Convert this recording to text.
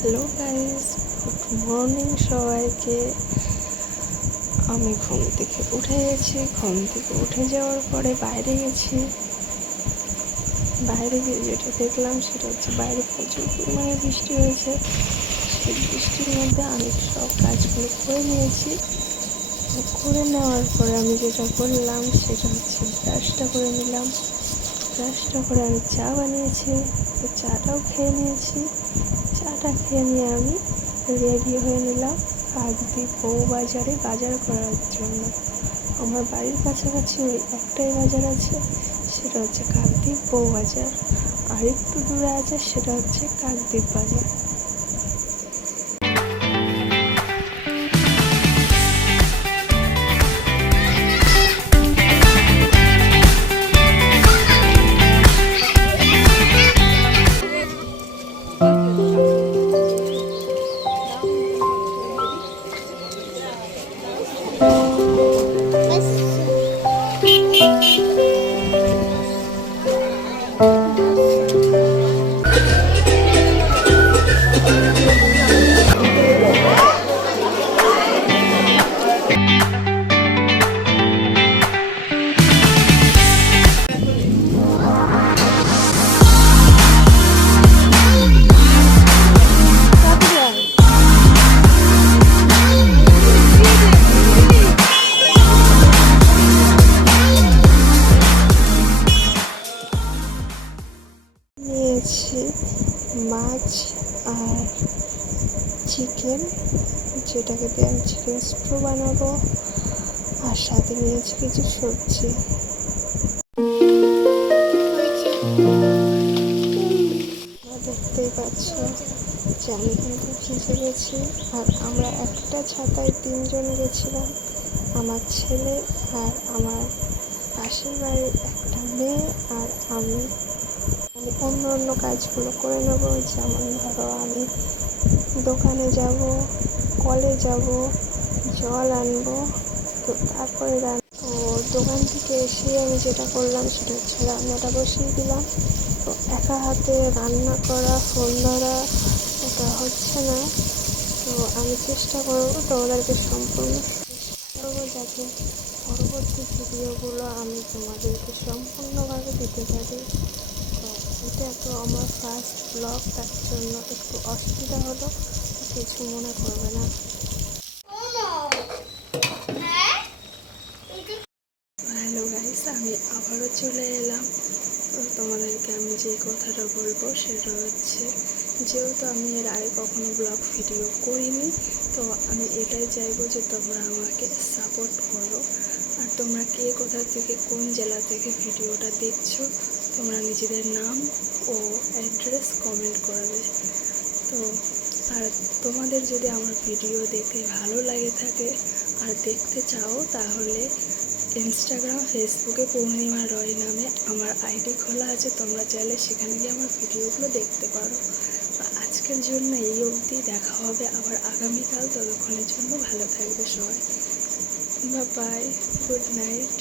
Hello guys, good morning সবাইকে। আমি ঘুম থেকে উঠে গেছি। ঘুম থেকে উঠে যাওয়ার পরে বাইরে গেছি। বাইরে গিয়ে যেটা দেখলাম সেটা হচ্ছে বাইরে প্রচুর পরিমাণে বৃষ্টি হয়েছে। সেই বৃষ্টির মধ্যে আমি সব কাজগুলো করে নিয়েছি। করে নেওয়ার পরে আমি যেটা করলাম সেটা হচ্ছে ব্রাশটা করে নিলাম। ব্রাশটা করে আমি চা বানিয়েছি, তো চাটাও খেয়ে নিয়েছি। চাটা খেয়ে নিয়ে আমি রেডি হয়ে নিলাম কাকদ্বীপ বউবাজারে বাজার করার জন্য। আমার বাড়ির কাছাকাছি ওই একটাই বাজার আছে, সেটা হচ্ছে কাকদ্বীপ বউবাজার। আর একটু দূরে আছে, সেটা হচ্ছে কাকদ্বীপ বাজার। নিয়েছি মাছ আর চিকেন, যেটাকে দিয়ে আমি চিকেন স্টু বানাবো। আর সাথে নিয়েছি কিছু সবজি। দেখতেই পাচ্ছ যে আমি কিন্তু ভিজে গেছি। আর আমরা একটা ছাতায় 3জন গেছিলাম, আমার ছেলে আর আমার পাশের বাড়ির একটা মেয়ে আর আমি অন্য অন্য কাজগুলো করে নেবো। যেমন ধরো আমি দোকানে যাব, কলে যাব, জল আনবো। তো তারপরে তো দোকান থেকে এসে আমি যেটা করলাম সেটা হচ্ছে রান্নাটা বসিয়ে দিলাম। তো একা হাতে রান্না করা, ফোন ধরা এটা হচ্ছে না। তো আমি চেষ্টা করবো তোমাদেরকে সম্পূর্ণ করবো, যাতে পরবর্তী ভিডিওগুলো আমি তোমাদেরকে সম্পূর্ণভাবে দিতে পারি। তো এটা তো আমার ফার্স্ট ব্লগ, তার জন্য একটু অসুবিধা হলো, কিছু মনে করবে না। হ্যালো গাইস, আমি আবারও চলে এলাম। তো তোমাদেরকে আমি যে কথাটা বলবো সেটা হচ্ছে, যেহেতু আমি এর আগে কখনো ব্লগ ভিডিও করিনি, তো আমি এটাই চাইবো যে তোমরা আমাকে সাপোর্ট করো। আর তোমরা কে কোথা থেকে, কোন জেলা থেকে ভিডিওটা দেখছো, তোমরা নিজেদের নাম ও অ্যাড্রেস কমেন্ট করবে। তো আর তোমাদের যদি আমার ভিডিও দেখে ভালো লাগে থাকে আর দেখতে চাও, তাহলে ইনস্টাগ্রাম, ফেসবুকে পূর্ণিমা রয় নামে আমার আইডি খোলা আছে। তোমরা চাইলে সেখানে গিয়ে আমার ভিডিওগুলো দেখতে পারো। আজকের জন্য এই অবধি, দেখা হবে আবার আগামীকাল। ততক্ষণের জন্য ভালো থাকবে সবাই। Bye, good night.